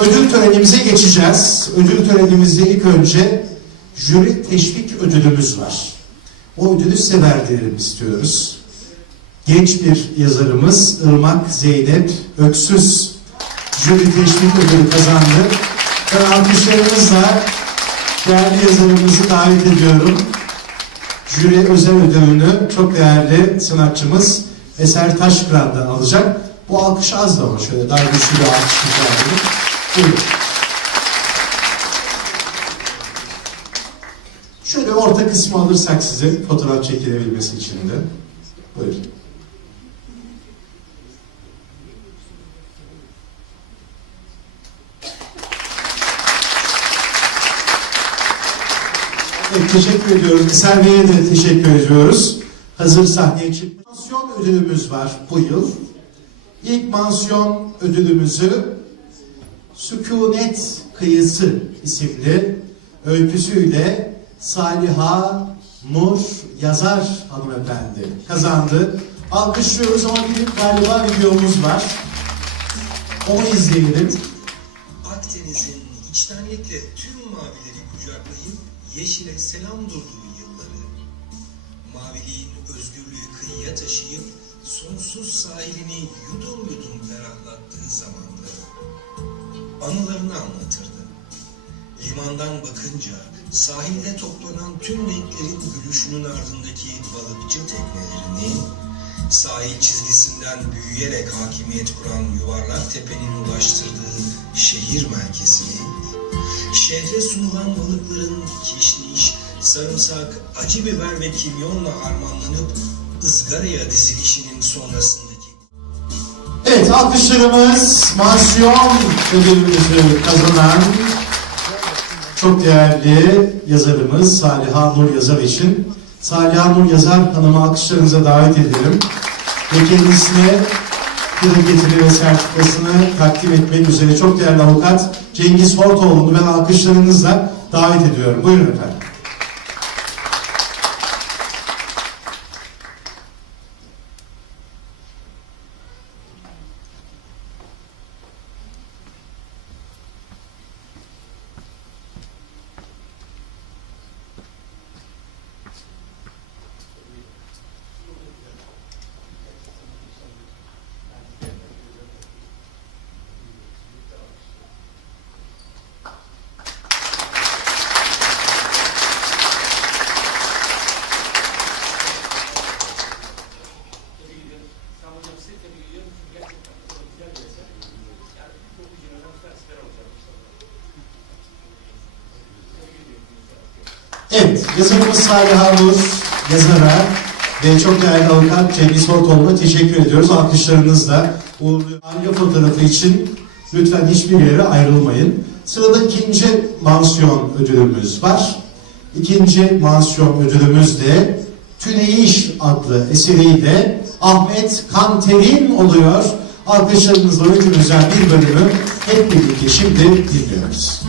Ödül törenimize geçeceğiz. Ödül törenimizde ilk önce jüri teşvik ödülümüz var. O ödülü size verdirelim istiyoruz. Genç bir yazarımız Irmak Zeynep Öksüz jüri teşvik ödülü kazandı. Ben alkışlarımızla değerli yazarımızı davet ediyorum. Jüri özel ödülünü çok değerli sanatçımız Eser Taşkıran'dan alacak. Bu alkış az da ama şöyle daha güçlü bir alkış rica. Buyurun. Şöyle orta kısmı alırsak size fotoğraf çekilebilmesi için de. Buyurun. Teşekkür ediyoruz. Eser Bey'e de teşekkür ediyoruz. Hazır sahneye çıkmış. Mansiyon ödülümüz var bu yıl. İlk mansiyon ödülümüzü Sükunet Kıyısı isimli öyküsüyle Saliha Nur Yazar hanımefendi kazandı. Alkışlıyoruz ama bir galiba videomuz var. Onu izleyelim. Akdeniz'in içtenlikle tüm mavileri kucaklayıp yeşile selam durduğu yılları, maviliğin özgürlüğü kıyıya taşıyıp sonsuz sahilini yudum yudum ferahlattığı zamanları, anılarını anlatırdı. Limandan bakınca sahilde toplanan tüm renklerin gülüşünün ardındaki balıkçı teknelerini, sahil çizgisinden büyüyerek hakimiyet kuran yuvarlak tepenin ulaştırdığı şehir merkezini, şehre sunulan balıkların kişniş, sarımsak, acı biber ve kimyonla harmanlanıp ızgaraya dizilişinin sonrasındaki Evet alkışlarımız mansiyon ödülümüzü kazanan çok değerli yazarımız Saliha Nur Yazar için. Saliha Nur Yazar Hanım'ı alkışlarınıza davet edelim. Ve kendisine getiri ve sertifikasını takdim etmek üzere çok değerli avukat Cengiz Hortoğlu'nu ben alkışlarınızla davet ediyorum. Buyurun efendim. Sen hocam size tebrik ediyorum çünkü gerçekten çok güzel bir eser. Yani çok güzel hocam süper olacak inşallah. Tebrik ediyorum. Evet, yazarımız Saliha Nur yazara ve çok değerli avukat Cengiz Hortoğlu'na teşekkür ediyoruz. Alkışlarınızla uğurluyor. Harika fotoğrafı için lütfen hiçbir yere ayrılmayın. Sırada ikinci mansiyon ödülümüz var. İkinci mansiyon ödülümüz de Tüneyiş adlı eseriyle Ahmet Kanter'in oluyor. Alkışlarınızla öykümüzden bir bölümü hep birlikte şimdi dinliyoruz.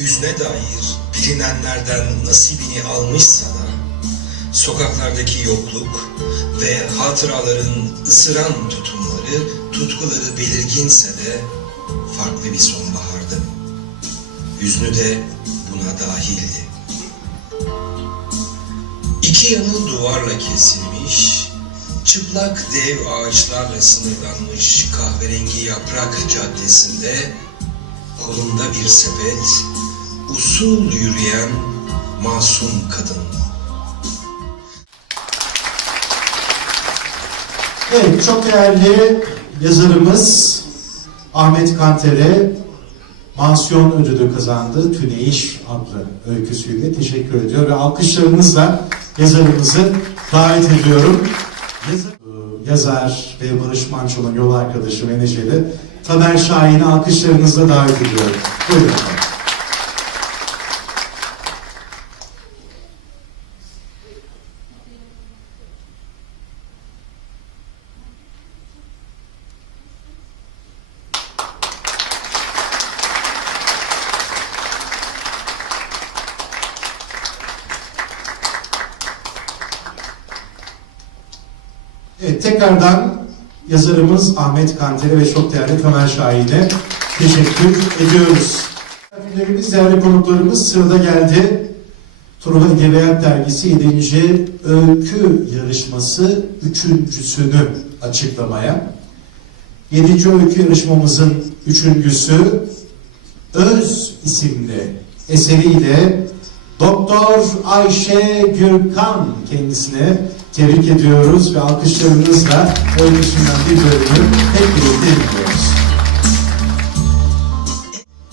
Hüzne dair bilinenlerden nasibini almış sana, sokaklardaki yokluk ve hatıraların ısıran tutumları, tutkuları belirginse de farklı bir sonbahardı. Hüznü de buna dahildi. İki yanı duvarla kesilmiş, çıplak dev ağaçlarla sınırlanmış kahverengi yaprak caddesinde kolunda bir sepet, usul yürüyen masum kadın. Evet, çok değerli yazarımız Ahmet Kanter'e mansiyon ödülü kazandı. Tüneyiş adlı öyküsüyle teşekkür ediyor ve alkışlarınızla yazarımızı davet ediyorum. Yazar, yazar ve Barış Manço'nun yol arkadaşı menajeri Taner Şahin'i alkışlarınızla davet ediyorum. Buyurun. Evet, tekrardan yazarımız Ahmet Kanter'e ve çok değerli Tamer Şahin'e teşekkür ediyoruz. Misafirlerimiz, değerli konuklarımız sırada geldi. Truva Edebiyat Dergisi 7. Öykü Yarışması üçüncüsünü açıklamaya. 7. Öykü yarışmamızın üçüncüsü Öz isimli eseriyle Doktor Ayşe Gürkan kendisine tebrik ediyoruz ve alkışlarınızla öyküsünden bir bölümü hep birlikte dinliyoruz.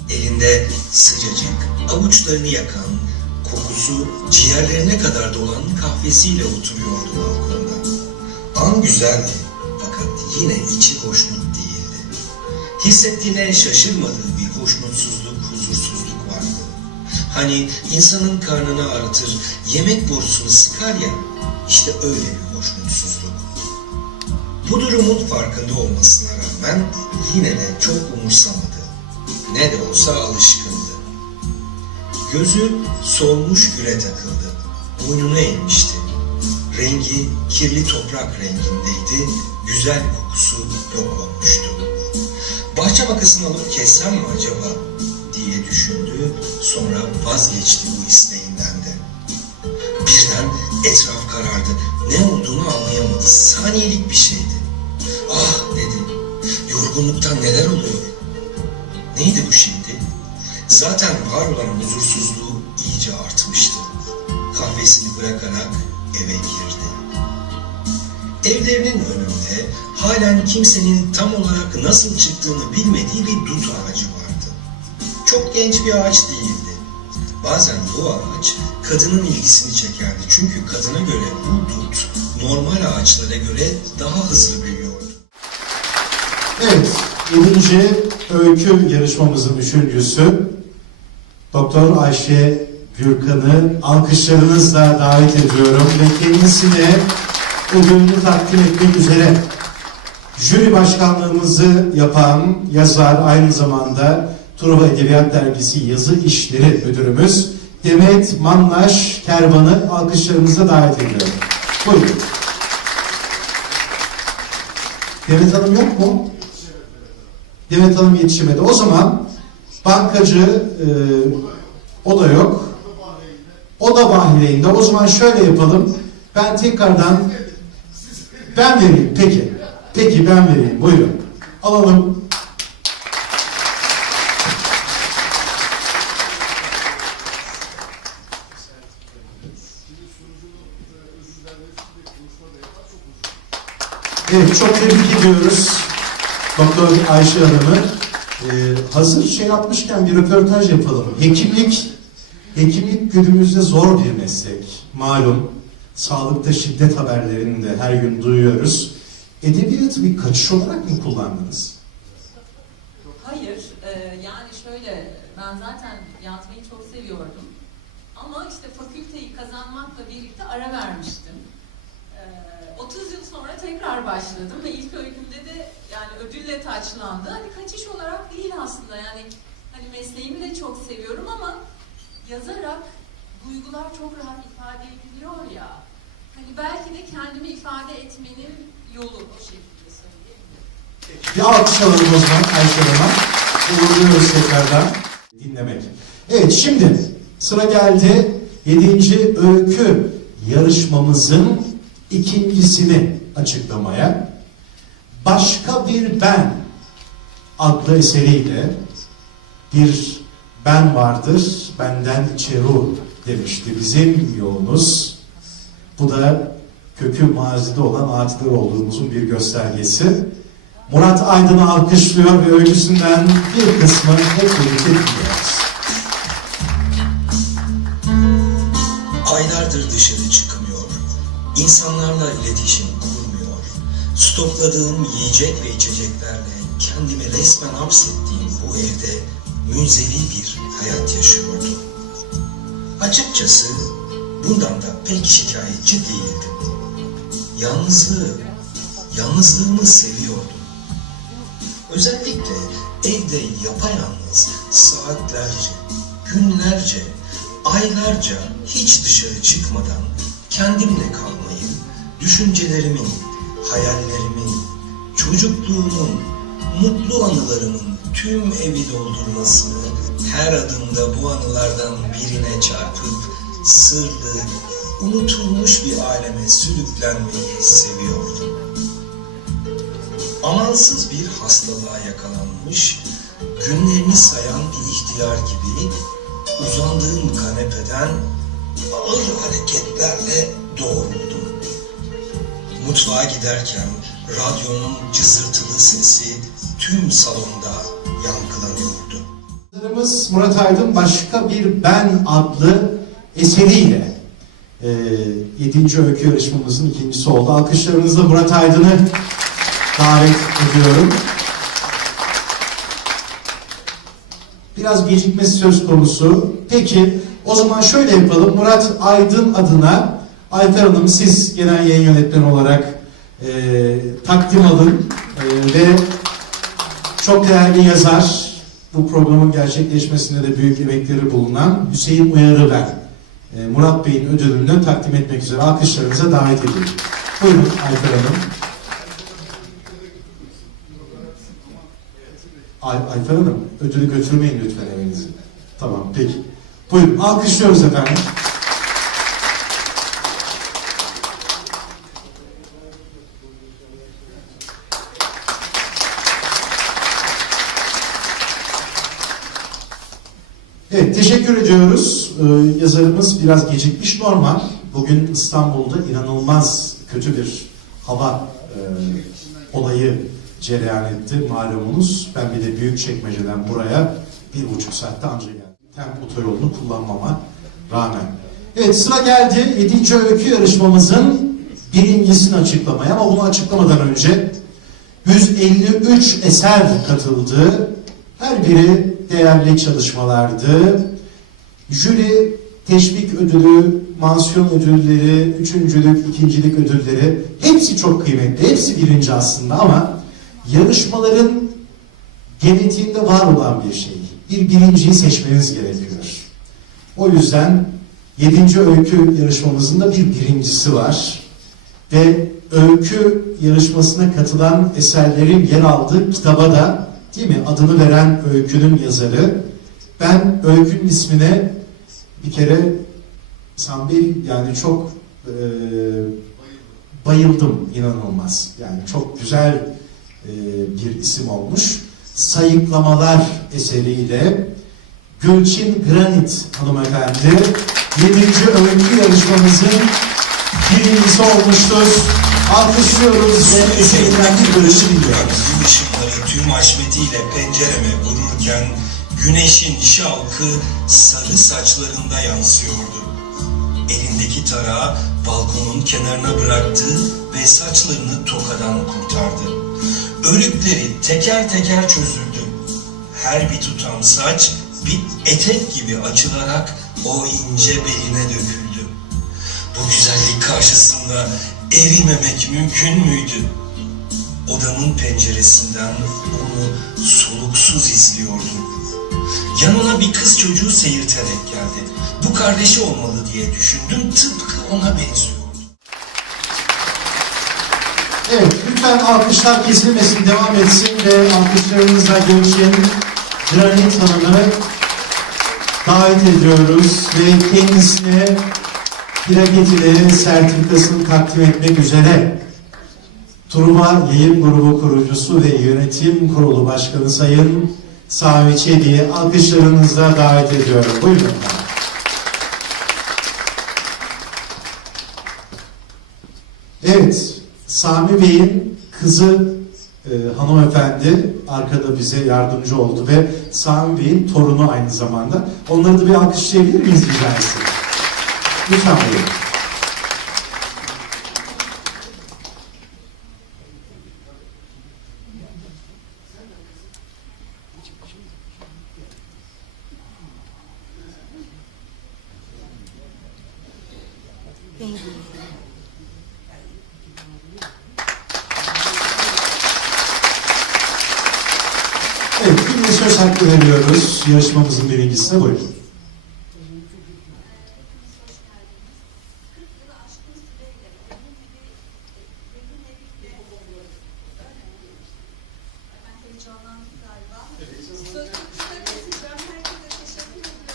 Elinde sıcacık, avuçlarını yakan, kokusu ciğerlerine kadar dolan kahvesiyle oturuyordu balkonda. An güzeldi fakat yine içi hoşnut değildi. Hissettiğine şaşırmadığı bir vardı. Hani insanın karnını ağrıtır, yemek borusunu sıkar ya, işte öyle bir hoşnutsuzluk. Bu durumun farkında olmasına rağmen yine de çok umursamadı. Ne de olsa alışkındı. Gözü solmuş güle takıldı. Boynunu eğmişti. Rengi kirli toprak rengindeydi. Güzel kokusu yok olmuştu. Bahçe makasını alıp kessem mi acaba. Sonra vazgeçti bu isteğinden de. Birden etraf karardı. Ne olduğunu anlayamadı. Saniyelik bir şeydi. Ah dedi. Yorgunluktan neler oluyor? Neydi bu şimdi? Zaten var olan huzursuzluğu iyice artmıştı. Kahvesini bırakarak eve girdi. Evlerinin önünde halen kimsenin tam olarak nasıl çıktığını bilmediği bir dut ağacı vardı. Çok genç bir ağaç değildi. Bazen bu ağaç kadının ilgisini çekerdi. Çünkü kadına göre bu dut normal ağaçlara göre daha hızlı büyüyordu. Evet, 7. öykü yarışmamızın üçüncüsü Doktor Ayşe Gürkan'ı alkışlarınızla davet ediyorum ve kendisine ödülünü takdim etmek üzere jüri başkanlığımızı yapan yazar aynı zamanda Truva Edebiyat Dergisi yazı işleri müdürümüz Demet Manlaş Kervan'ı alkışlarınızla davet ediyorum. Buyurun. Demet Hanım yok mu? Demet Hanım yetişemedi. O zaman bankacı e, o da yok. O da bahileyinde. O zaman şöyle yapalım. Ben tekrardan ben vereyim. Peki. Peki ben vereyim. Buyurun. Alalım. Evet çok tebrik ediyoruz Doktor Ayşe Hanım'ı. Ee, hazır şey yapmışken bir röportaj yapalım. Hekimlik, hekimlik günümüzde zor bir meslek. Malum sağlıkta şiddet haberlerini de her gün duyuyoruz. Edebiyatı bir kaçış olarak mı kullandınız? Hayır, e, yani şöyle, ben zaten yazmayı çok seviyordum. Ama işte fakülteyi kazanmakla birlikte ara vermiştim. E, 30 yıl sonra tekrar başladım ve ilk öykümde de yani ödülle taçlandı. Hani kaçış olarak değil aslında yani hani mesleğimi de çok seviyorum ama yazarak duygular çok rahat ifade ediliyor ya. Hani belki de kendimi ifade etmenin yolu o şekilde söyleyebilirim. Bir alkış alalım o zaman Ayşe Hanım'a. Uğurluyoruz tekrardan dinlemek. Evet şimdi sıra geldi 7. öykü yarışmamızın ikincisini açıklamaya. Başka bir ben adlı eseriyle bir ben vardır benden ruh demişti bizim yolumuz. Bu da kökü mazide olan atiler olduğumuzun bir göstergesi. Murat Aydın'ı alkışlıyor ve öyküsünden bir kısmı hep birlikte dinliyoruz. Aylardır dışarı çıkmıyor, insanlarla iletişim kurmuyor. Stokladığım yiyecek ve içeceklerle kendimi resmen hapsettiğim bu evde münzevi bir hayat yaşıyordum. Açıkçası bundan da pek şikayetçi değildim. Yalnızlığı, yalnızlığımı seviyordum. Özellikle evde yapayalnız saatlerce, günlerce, aylarca hiç dışarı çıkmadan kendimle kalmayı, düşüncelerimin, hayallerimin, çocukluğumun, mutlu anılarımın tüm evi doldurmasını, her adımda bu anılardan birine çarpıp sırlı, unutulmuş bir aleme sürüklenmeyi seviyordum. Amansız bir hastalığa yakalanmış, günlerini sayan bir ihtiyar gibi uzandığım kanepeden ağır hareketlerle doğruldum. Mutfağa giderken radyonun cızırtılı sesi tüm salonda yankılanıyordu. Yazarımız Murat Aydın başka bir Ben adlı eseriyle e, 7. öykü yarışmamızın ikincisi oldu. Alkışlarınızla Murat Aydın'ı davet ediyorum. Biraz gecikmesi söz konusu. Peki o zaman şöyle yapalım. Murat Aydın adına Ayfer Hanım siz genel yayın yönetmeni olarak e, takdim alın E, ve çok değerli yazar, bu programın gerçekleşmesinde de büyük emekleri bulunan Hüseyin Uyar'ı ben e, Murat Bey'in ödülünü takdim etmek üzere alkışlarınıza davet ediyorum. Buyurun Ayfer Hanım. Ay, Ayfer Hanım, ödülü götürmeyin lütfen evinize. Tamam, peki. Buyurun, alkışlıyoruz efendim. Evet, teşekkür ediyoruz. Ee, yazarımız biraz gecikmiş normal. Bugün İstanbul'da inanılmaz kötü bir hava e, olayı cereyan etti malumunuz. Ben bir de büyük çekmeceden buraya bir buçuk saatte anca geldim. Temp otoyolunu kullanmama rağmen. Evet sıra geldi 7. öykü yarışmamızın birincisini açıklamaya ama bunu açıklamadan önce 153 eser katıldı. Her biri değerli çalışmalardı. Jüri teşvik ödülü, mansiyon ödülleri, üçüncülük, ikincilik ödülleri hepsi çok kıymetli. Hepsi birinci aslında ama yarışmaların genetiğinde var olan bir şey. Bir birinciyi seçmeniz gerekiyor. O yüzden 7. öykü yarışmamızın da bir birincisi var. Ve öykü yarışmasına katılan eserlerin yer aldığı kitaba da değil mi adını veren öykünün yazarı. Ben öykünün ismine bir kere Sambil yani çok e, bayıldım inanılmaz. Yani çok güzel e, bir isim olmuş. Sayıklamalar eseriyle Gülçin Granit hanımefendi 7. öykü yarışmamızın birincisi olmuştur. Alkışlıyoruz ve eserinden bir bölümü dinliyoruz. Tüm haşmetiyle pencereme vururken güneşin şavkı sarı saçlarında yansıyordu. Elindeki tarağı balkonun kenarına bıraktı ve saçlarını tokadan kurtardı. Örükleri teker teker çözüldü. Her bir tutam saç bir etek gibi açılarak o ince beline döküldü. Bu güzellik karşısında erimemek mümkün müydü? Odamın penceresinden onu soluksuz izliyordum. Yanına bir kız çocuğu seyirterek geldi. Bu kardeşi olmalı diye düşündüm. Tıpkı ona benziyordu. Evet, lütfen alkışlar kesilmesin, devam etsin ve alkışlarınızla Gülçin Granit Hanım'ı davet ediyoruz ve kendisine plaket sertifikasını takdim etmek üzere Truva Yayın Grubu kurucusu ve yönetim kurulu başkanı Sayın Sami Çelik'i alkışlarınızla davet ediyorum. Buyurun. Evet, Sami Bey'in kızı e, hanımefendi arkada bize yardımcı oldu ve Sami Bey'in torunu aynı zamanda. Onları da bir alkışlayabilir miyiz rica etsem? Lütfen buyurun. Evet, bir söz hakkı veriyoruz. Yarışmamızın birincisine buyurun. Evet. Sözü tutabilirsiniz. Teşekkür ederim.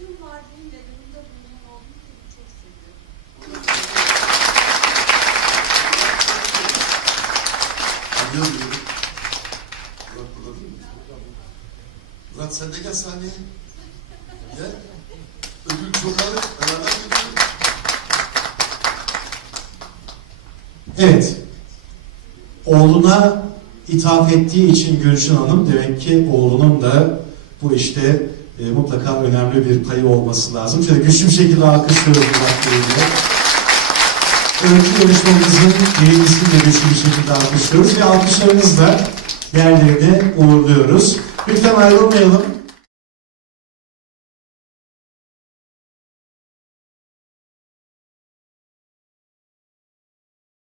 tüm varlığımla yanında bulunan oğlum seni çok seviyorum. Murat burada değil? Murat sen de gel sahneye. Gel. Ödül çorbanı beraber gidiyoruz. Evet. Oğluna ithaf ettiği için Gülşin Hanım demek ki oğlunun da bu işte e, mutlaka önemli bir payı olması lazım. Şöyle güçlü bir şekilde alkışlıyoruz Bey'i de. Öğretim yarışmamızın birincisini de güçlü bir şekilde alkışlıyoruz ve alkışlarımızla yerlerine uğurluyoruz. Lütfen ayrılmayalım.